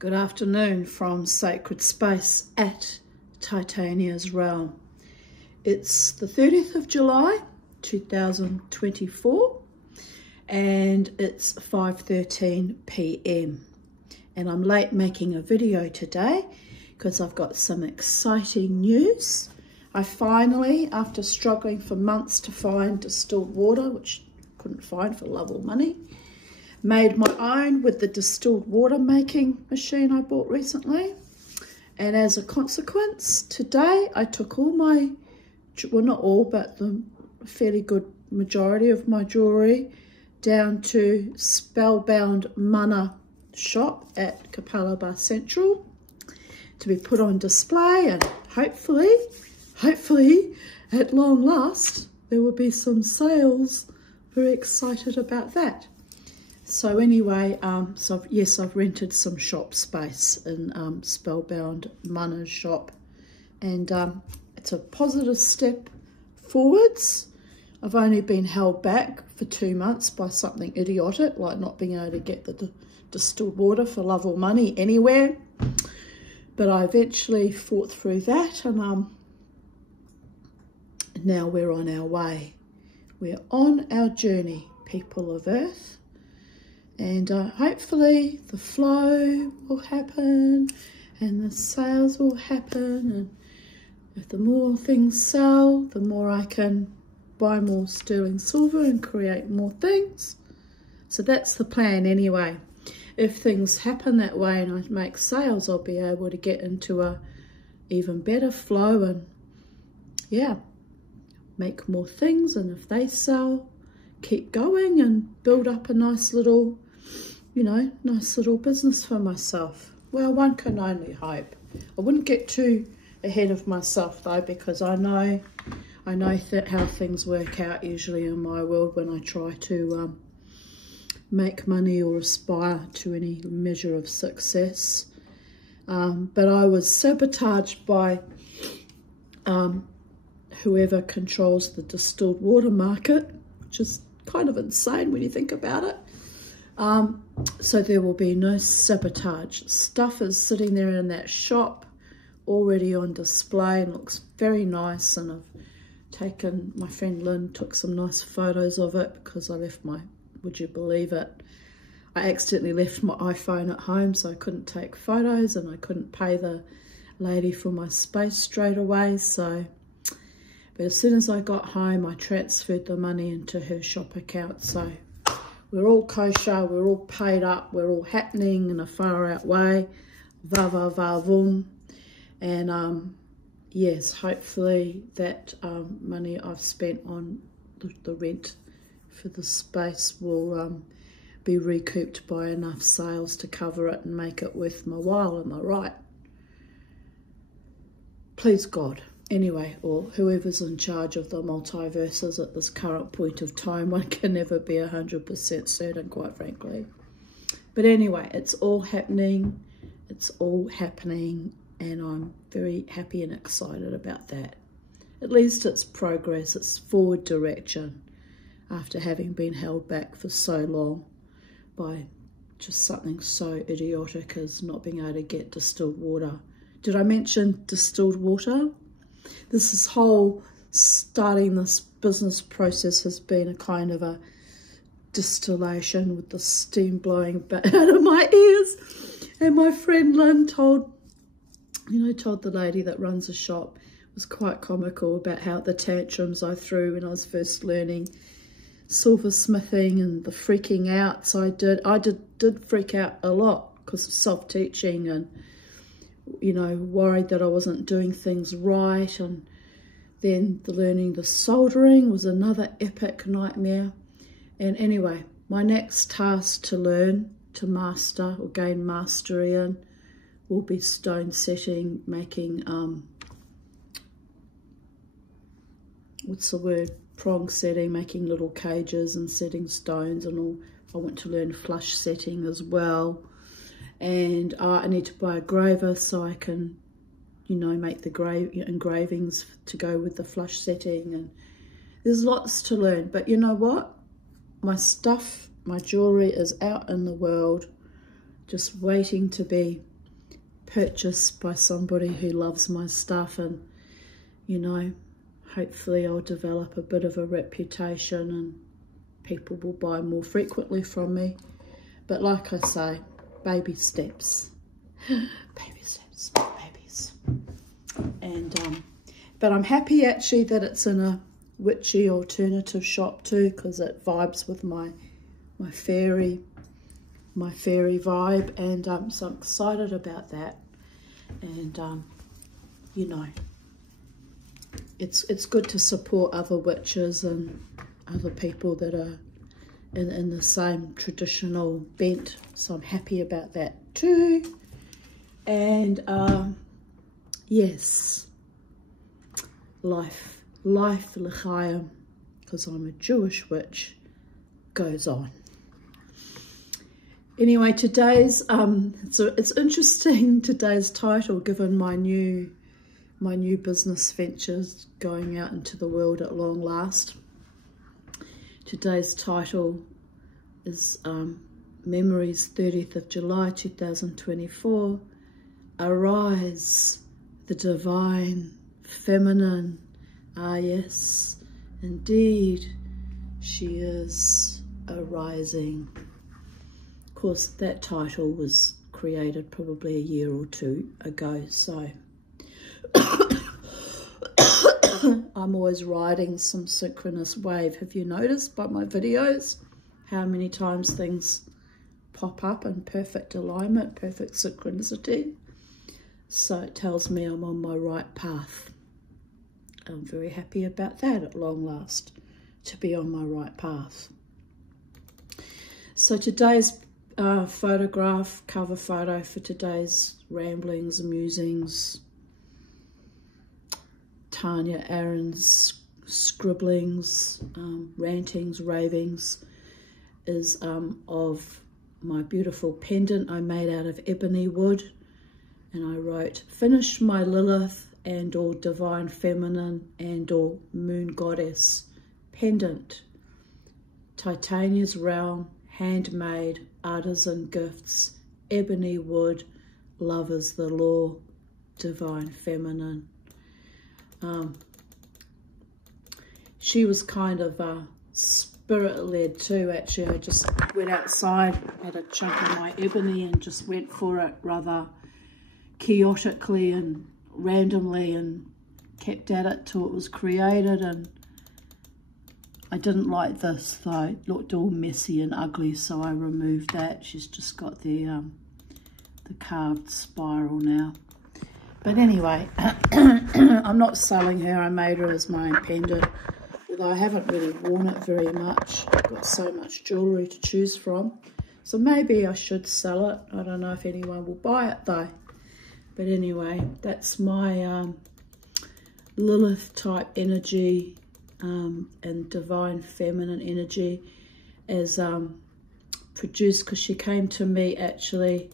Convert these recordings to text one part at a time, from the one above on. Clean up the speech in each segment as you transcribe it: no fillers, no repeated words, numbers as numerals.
Good afternoon from Sacred Space at Titania's Realm. It's the 30th of July 2024 and it's 5:13 p.m. and I'm late making a video today because I've got some exciting news. I finally, after struggling for months to find distilled water, which I couldn't find for love or money, made my own with the distilled water making machine I bought recently. And as a consequence, today I took all my, well not all, but the fairly good majority of my jewellery down to Spellbound Mana shop at Kapalaba Central to be put on display, and hopefully at long last there will be some sales. Very excited about that. So anyway, I've rented some shop space in Spellbound Mana's shop, and it's a positive step forwards. I've only been held back for 2 months by something idiotic, like not being able to get the distilled water for love or money anywhere. But I eventually fought through that, and now we're on our way. We're on our journey, people of Earth. And hopefully the flow will happen and the sales will happen, and if the more things sell, the more I can buy more sterling silver and create more things. So that's the plan anyway. If things happen that way and I make sales, I'll be able to get into a even better flow and yeah, make more things, and if they sell, keep going and build up a nice little, nice little business for myself. Well, one can only hope. I wouldn't get too ahead of myself though, because I know how things work out usually in my world when I try to make money or aspire to any measure of success. But I was sabotaged by whoever controls the distilled water market, which is kind of insane when you think about it. So there will be no sabotage. Stuff is sitting there in that shop already on display and looks very nice, and I've taken, my friend Lynn took some nice photos of it because I left my, would you believe it, I accidentally left my iPhone at home, so I couldn't take photos and I couldn't pay the lady for my space straight away. So but as soon as I got home, I transferred the money into her shop account. So we're all kosher, we're all paid up, we're all happening in a far out way. Va va va voom. And yes, hopefully that money I've spent on the rent for the space will be recouped by enough sales to cover it and make it worth my while. Am I right? Please God. Anyway, or whoever's in charge of the multiverses at this current point of time, one can never be 100% certain, quite frankly. But anyway, it's all happening. It's all happening, and I'm very happy and excited about that. At least it's progress, it's forward direction after having been held back for so long by just something so idiotic as not being able to get distilled water. Did I mention distilled water? This whole starting this business process has been a kind of a distillation with the steam blowing back out of my ears. And my friend Lynn told the lady that runs the shop, it was quite comical about how the tantrums I threw when I was first learning silversmithing and the freaking outs I did freak out a lot because of self-teaching and worried that I wasn't doing things right. And then learning the soldering was another epic nightmare. And anyway, my next task to learn, to master or gain mastery in, will be stone setting, making, prong setting, making little cages and setting stones and all. I want to learn flush setting as well. And I need to buy a graver so I can, make the engravings to go with the flush setting. And there's lots to learn. But you know what? My stuff, my jewellery is out in the world, just waiting to be purchased by somebody who loves my stuff, and, you know, hopefully I'll develop a bit of a reputation and people will buy more frequently from me. But like I say, baby steps. Baby steps, babies. And but I'm happy actually that it's in a witchy alternative shop too, because it vibes with my fairy vibe, and so I'm excited about that. And you know, it's good to support other witches and other people that are in the same traditional bent, so I'm happy about that too. And yes, life l'chaim, because I'm a Jewish witch, goes on. Anyway, today's it's interesting, today's title, given my new business ventures going out into the world at long last. Today's title is Memories, 30th of July 2024. Arise, the divine feminine. Ah yes, indeed, she is arising. Of course, that title was created probably a year or two ago, so I'm always riding some synchronous wave. Have you noticed by my videos how many times things pop up in perfect alignment, perfect synchronicity? So it tells me I'm on my right path. I'm very happy about that at long last, to be on my right path. So today's photograph, cover photo for today's ramblings, musings, Tanya Aaron's scribblings, rantings, ravings, is of my beautiful pendant I made out of ebony wood. And I wrote, finish my Lilith and or divine feminine and or moon goddess pendant. Titania's realm, handmade, artisan gifts, ebony wood, love is the law, divine feminine. She was kind of spirit-led too, actually. I just went outside, had a chunk of my ebony and just went for it rather chaotically and randomly, and kept at it till it was created. And I didn't like this though, it looked all messy and ugly, so I removed that. She's just got the carved spiral now. But anyway, I'm not selling her. I made her as my pendant, although I haven't really worn it very much. I've got so much jewellery to choose from. So maybe I should sell it. I don't know if anyone will buy it though. But anyway, that's my Lilith type energy and divine feminine energy as produced, because she came to me actually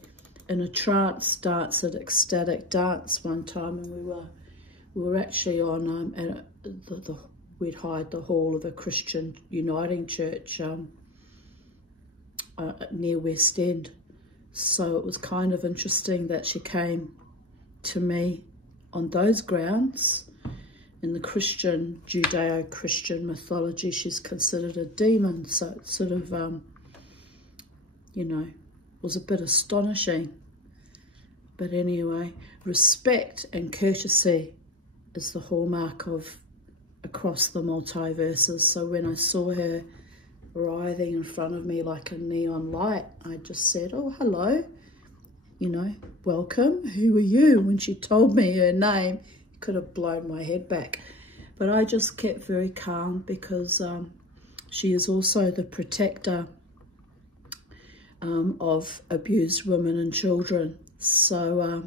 in a trance dance at Ecstatic Dance one time, and we were actually on we'd hired the hall of a Christian Uniting Church near West End. So it was kind of interesting that she came to me on those grounds. In the Christian, Judeo-Christian mythology, she's considered a demon, so it sort of, you know, was a bit astonishing. But anyway, respect and courtesy is the hallmark of across the multiverses. So when I saw her writhing in front of me like a neon light, I just said, oh, hello, you know, welcome, who are you? When she told me her name, it could have blown my head back. But I just kept very calm, because she is also the protector of abused women and children. So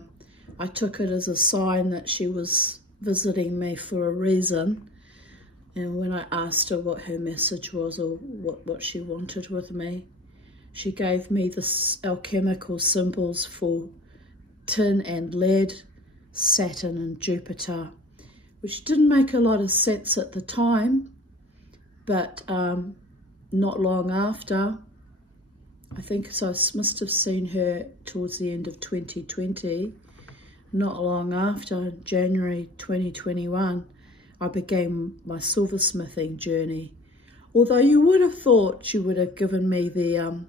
I took it as a sign that she was visiting me for a reason. And when I asked her what her message was, or what she wanted with me, she gave me the alchemical symbols for tin and lead, Saturn and Jupiter, which didn't make a lot of sense at the time, but not long after, I think, so I must have seen her towards the end of 2020, not long after, January 2021, I began my silversmithing journey. Although you would have thought she would have given me the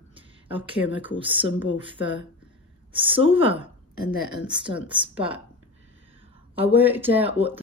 alchemical symbol for silver in that instance, but I worked out what